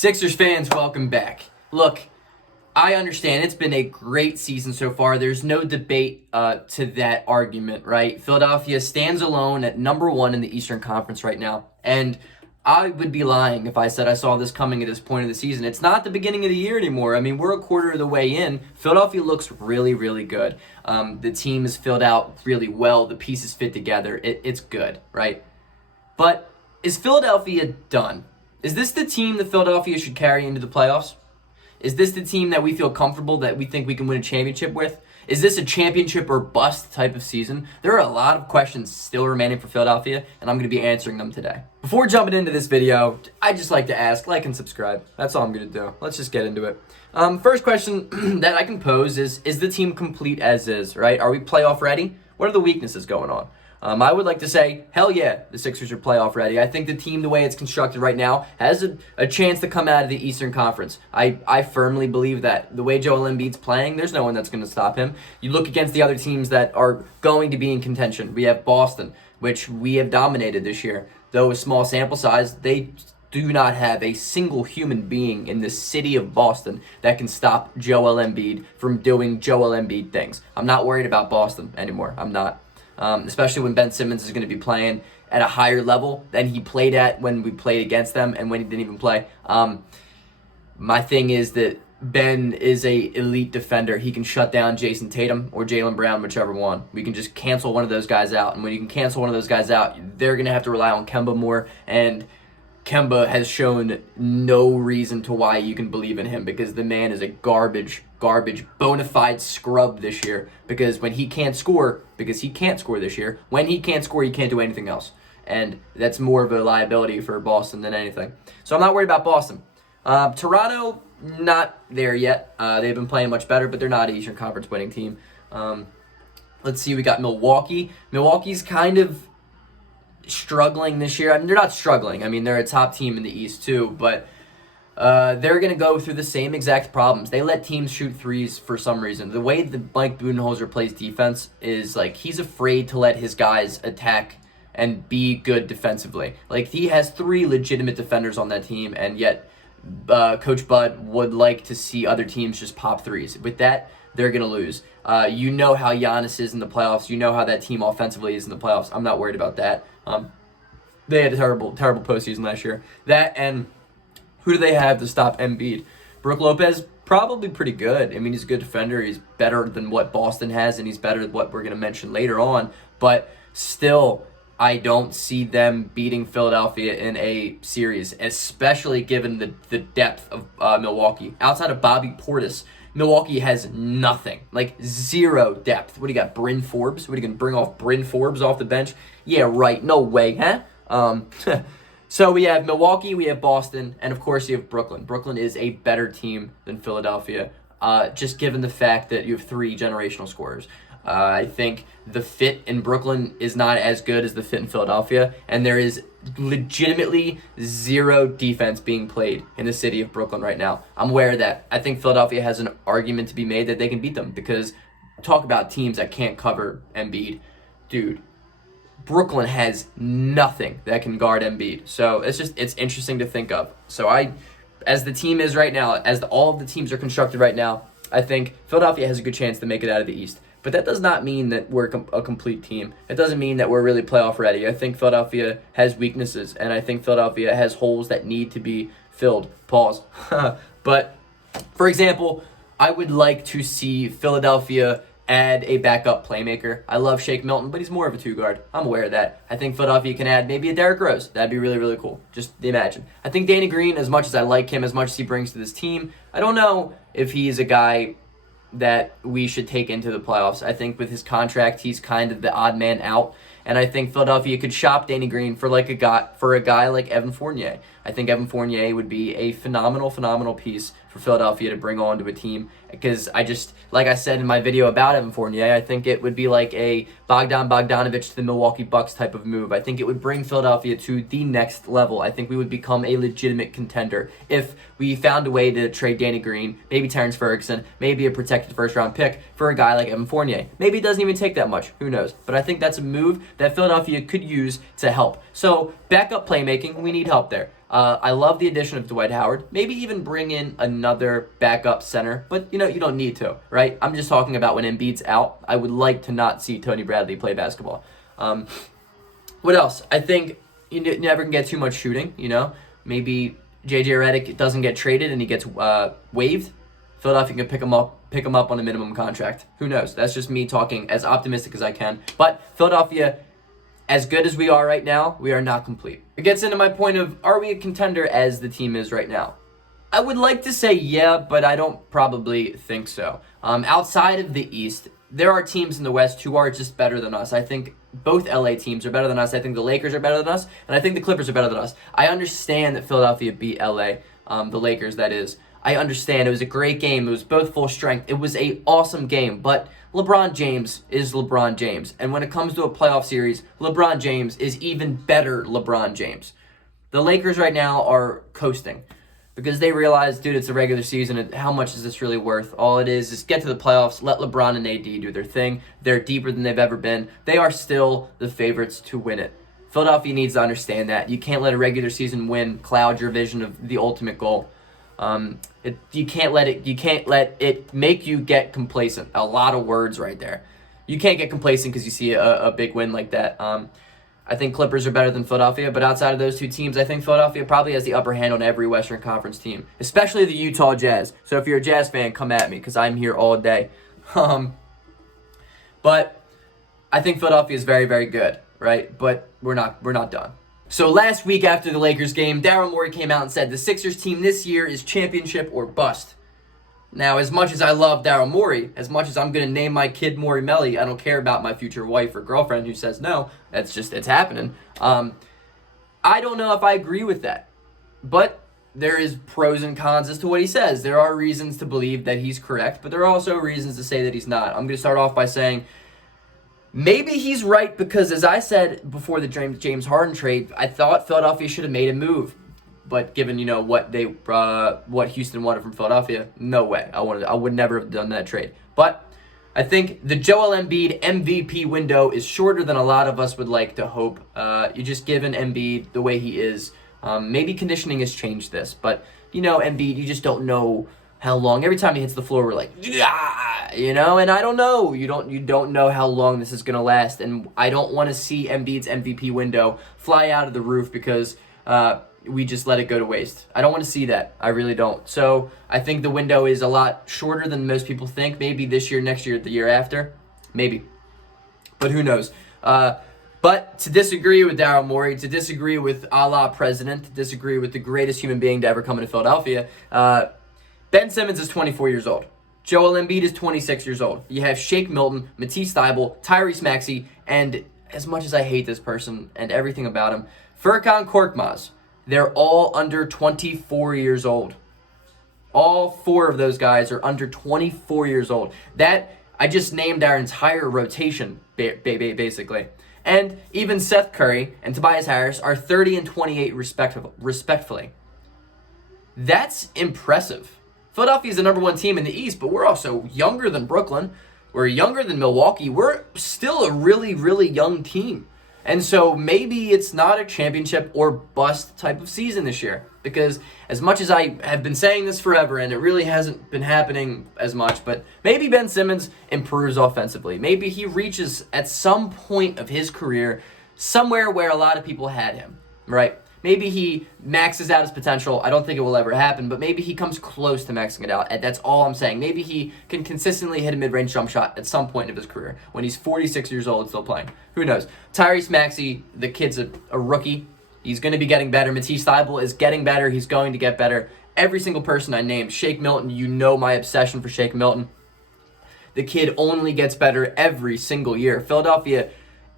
Sixers fans, welcome back. Look, I understand it's been a great season so far. There's no debate to that argument, right? Philadelphia stands alone at number one in the Eastern Conference right now. And I would be lying if I said I saw this coming at this point of the season. It's not the beginning of the year anymore. I mean, we're a quarter of the way in. Philadelphia looks really, really good. The team is filled out really well. The pieces fit together. It's good, right? But is Philadelphia done? Is this the team that Philadelphia should carry into the playoffs? Is this the team that we feel comfortable that we think we can win a championship with? Is this a championship or bust type of season? There are a lot of questions still remaining for Philadelphia, and I'm going to be answering them today. Before jumping into this video, I'd just like to ask, like and subscribe. That's all I'm going to do. Let's just get into it. First question that I can pose is the team complete as is, right? Are we playoff ready? What are the weaknesses going on? I would like to say, hell yeah, the Sixers are playoff ready. I think the team, the way it's constructed right now, has a chance to come out of the Eastern Conference. I firmly believe that. The way Joel Embiid's playing, there's no one that's going to stop him. You look against the other teams that are going to be in contention. We have Boston, which we have dominated this year. Though a small sample size, they do not have a single human being in the city of Boston that can stop Joel Embiid from doing Joel Embiid things. I'm not worried about Boston anymore. I'm not. Especially when Ben Simmons is going to be playing at a higher level than he played at when we played against them and when he didn't even play. My thing is that Ben is a elite defender. He can shut down Jason Tatum or Jaylen Brown, whichever one. We can just cancel one of those guys out. And when you can cancel one of those guys out, they're going to have to rely on Kemba more. And Kemba has shown no reason to why you can believe in him, because the man is a garbage, bona fide scrub this year. Because when he can't score, because he can't score this year, when he can't score, he can't do anything else. And that's more of a liability for Boston than anything. So I'm not worried about Boston. Toronto, not there yet. They've been playing much better, but they're not an Eastern Conference winning team. Let's see, we got Milwaukee. Milwaukee's kind of struggling this year. I mean, they're not struggling. I mean, they're a top team in the East too, but they're going to go through the same exact problems. They let teams shoot threes for some reason. The way that Mike Budenholzer plays defense is like he's afraid to let his guys attack and be good defensively. Like, he has 3 legitimate defenders on that team, and yet Coach Bud would like to see other teams just pop threes. With that, they're going to lose. You know how Giannis is in the playoffs. You know how that team offensively is in the playoffs. I'm not worried about that. They had a terrible postseason last year. That, and who do they have to stop Embiid? Brook Lopez, probably pretty good. I mean, he's a good defender. He's better than what Boston has, and he's better than what we're going to mention later on. But still, I don't see them beating Philadelphia in a series, especially given the depth of Milwaukee. Outside of Bobby Portis, Milwaukee has nothing, like zero depth. What do you got, Bryn Forbes? What are you going to bring off Bryn Forbes off the bench? Yeah, right, no way, huh? So we have Milwaukee, we have Boston, and of course you have Brooklyn. Brooklyn is a better team than Philadelphia, just given the fact that you have 3 generational scorers. I think the fit in Brooklyn is not as good as the fit in Philadelphia, and there is legitimately zero defense being played in the city of Brooklyn right now. I'm aware of that. I think Philadelphia has an argument to be made that they can beat them, because talk about teams that can't cover Embiid. Dude, Brooklyn has nothing that can guard Embiid. So it's interesting to think of. So as the team is right now, all of the teams are constructed right now, I think Philadelphia has a good chance to make it out of the East. But that does not mean that we're a complete team. It doesn't mean that we're really playoff ready. I think Philadelphia has weaknesses, and I think Philadelphia has holes that need to be filled. Pause. But, for example, I would like to see Philadelphia add a backup playmaker. I love Shake Milton, but he's more of a 2-guard. I'm aware of that. I think Philadelphia can add maybe a Derrick Rose. That'd be really, really cool. Just imagine. I think Danny Green, as much as I like him, as much as he brings to this team, I don't know if he's a guy that we should take into the playoffs. I think with his contract, he's kind of the odd man out. And I think Philadelphia could shop Danny Green for a guy like Evan Fournier. I think Evan Fournier would be a phenomenal piece for Philadelphia to bring on to a team, because like I said in my video about Evan Fournier, I think it would be like a Bogdanovich to the Milwaukee Bucks type of move. I think it would bring Philadelphia to the next level. I think we would become a legitimate contender if we found a way to trade Danny Green, maybe Terrence Ferguson, maybe a protected first-round pick for a guy like Evan Fournier. Maybe it doesn't even take that much. Who knows? But I think that's a move that Philadelphia could use to help. So, backup playmaking, we need help there. I love the addition of Dwight Howard. Maybe even bring in another backup center, but you don't need to, right? I'm just talking about when Embiid's out. I would like to not see Tony Bradley play basketball. What else? I think you never can get too much shooting, Maybe J.J. Redick doesn't get traded and he gets waived. Philadelphia can pick him up on a minimum contract. Who knows? That's just me talking as optimistic as I can. But Philadelphia, as good as we are right now, we are not complete. It gets into my point of, are we a contender as the team is right now? I would like to say yeah, but I don't probably think so. Outside of the East, there are teams in the West who are just better than us. I think both LA teams are better than us. I think the Lakers are better than us, and I think the Clippers are better than us. I understand that Philadelphia beat LA, the Lakers, that is. I understand. It was a great game. It was both full strength. It was an awesome game, but LeBron James is LeBron James. And when it comes to a playoff series, LeBron James is even better LeBron James. The Lakers right now are coasting because they realize, dude, it's a regular season. And how much is this really worth? All it is get to the playoffs, let LeBron and AD do their thing. They're deeper than they've ever been. They are still the favorites to win it. Philadelphia needs to understand that. You can't let a regular season win cloud your vision of the ultimate goal. You can't let it make you get complacent. A lot of words right there. You can't get complacent because you see a big win like that. I think Clippers are better than Philadelphia, but outside of those two teams, I think Philadelphia probably has the upper hand on every Western Conference team, especially the Utah Jazz. So if you're a Jazz fan, come at me because I'm here all day. But I think Philadelphia is very, very good, right? But we're not done. So last week after the Lakers game, Daryl Morey came out and said the Sixers team this year is championship or bust. Now, as much as I love Daryl Morey, as much as I'm going to name my kid Morey Melly, I don't care about my future wife or girlfriend who says no. It's happening. I don't know if I agree with that. But there is pros and cons as to what he says. There are reasons to believe that he's correct, but there are also reasons to say that he's not. I'm going to start off by saying maybe he's right because, as I said before the James Harden trade, I thought Philadelphia should have made a move. But given what Houston wanted from Philadelphia, no way. I would never have done that trade. But I think the Joel Embiid MVP window is shorter than a lot of us would like to hope. You just given Embiid the way he is. Maybe conditioning has changed this, but Embiid, you just don't know how long. Every time he hits the floor, we're like, and I don't know. You don't know how long this is gonna last, and I don't want to see Embiid's MVP window fly out of the roof because we just let it go to waste. I don't want to see that. I really don't. So I think the window is a lot shorter than most people think. Maybe this year, next year, the year after. Maybe. But who knows? But to disagree with Daryl Morey, to disagree with a la president, to disagree with the greatest human being to ever come into Philadelphia, Ben Simmons is 24 years old. Joel Embiid is 26 years old. You have Shake Milton, Matisse Thybulle, Tyrese Maxey, and as much as I hate this person and everything about him, Furkan Korkmaz. They're all under 24 years old. All four of those guys are under 24 years old. That, I just named our entire rotation, basically. And even Seth Curry and Tobias Harris are 30 and 28 respectively. That's impressive. Philadelphia is the number one team in the East, but we're also younger than Brooklyn. We're younger than Milwaukee. We're still a really, really young team. And so maybe it's not a championship or bust type of season this year. Because as much as I have been saying this forever, and it really hasn't been happening as much, but maybe Ben Simmons improves offensively. Maybe he reaches at some point of his career somewhere where a lot of people had him, right? Maybe he maxes out his potential. I don't think it will ever happen, but maybe he comes close to maxing it out. And that's all I'm saying. Maybe he can consistently hit a mid-range jump shot at some point of his career when he's 46 years old and still playing. Who knows? Tyrese Maxey, the kid's a rookie. He's going to be getting better. Matisse Thybulle is getting better. He's going to get better. Every single person I named. Shake Milton, you know my obsession for Shake Milton. The kid only gets better every single year. Philadelphia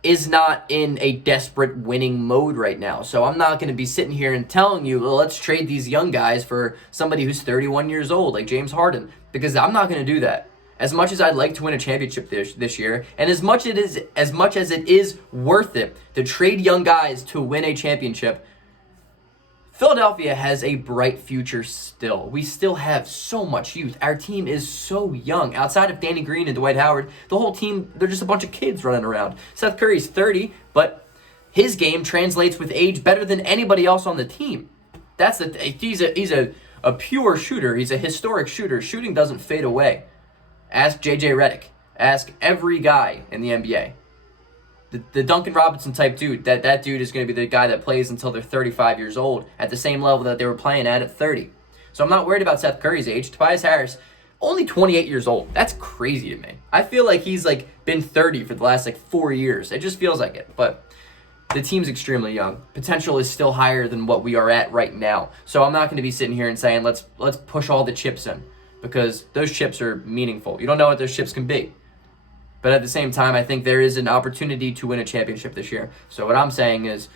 is not in a desperate winning mode right now. So I'm not going to be sitting here and telling you, well, let's trade these young guys for somebody who's 31 years old, like James Harden, because I'm not going to do that. As much as I'd like to win a championship this year, and as much as it is worth it to trade young guys to win a championship, Philadelphia has a bright future still. We still have so much youth. Our team is so young. Outside of Danny Green and Dwight Howard, the whole team, they're just a bunch of kids running around. Seth Curry's 30, but his game translates with age better than anybody else on the team. He's a pure shooter. He's a historic shooter. Shooting doesn't fade away. Ask JJ Redick. Ask every guy in the NBA. The Duncan Robinson type dude, that dude is going to be the guy that plays until they're 35 years old at the same level that they were playing at 30. So I'm not worried about Seth Curry's age. Tobias Harris, only 28 years old. That's crazy to me. I feel like he's been 30 for the last 4 years. It just feels like it. But the team's extremely young. Potential is still higher than what we are at right now. So I'm not going to be sitting here and saying let's push all the chips in, because those chips are meaningful. You don't know what those chips can be. But at the same time, I think there is an opportunity to win a championship this year. So what I'm saying is,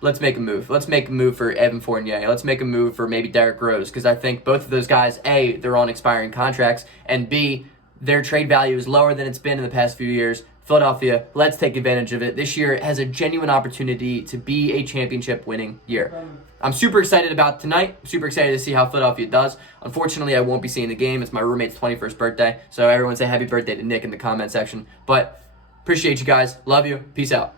let's make a move. Let's make a move for Evan Fournier. Let's make a move for maybe Derrick Rose, because I think both of those guys, A, they're on expiring contracts, and B, their trade value is lower than it's been in the past few years. Philadelphia, let's take advantage of it. This year has a genuine opportunity to be a championship-winning year. I'm super excited about tonight. I'm super excited to see how Philadelphia does. Unfortunately, I won't be seeing the game. It's my roommate's 21st birthday, so everyone say happy birthday to Nick in the comment section. But appreciate you guys. Love you. Peace out.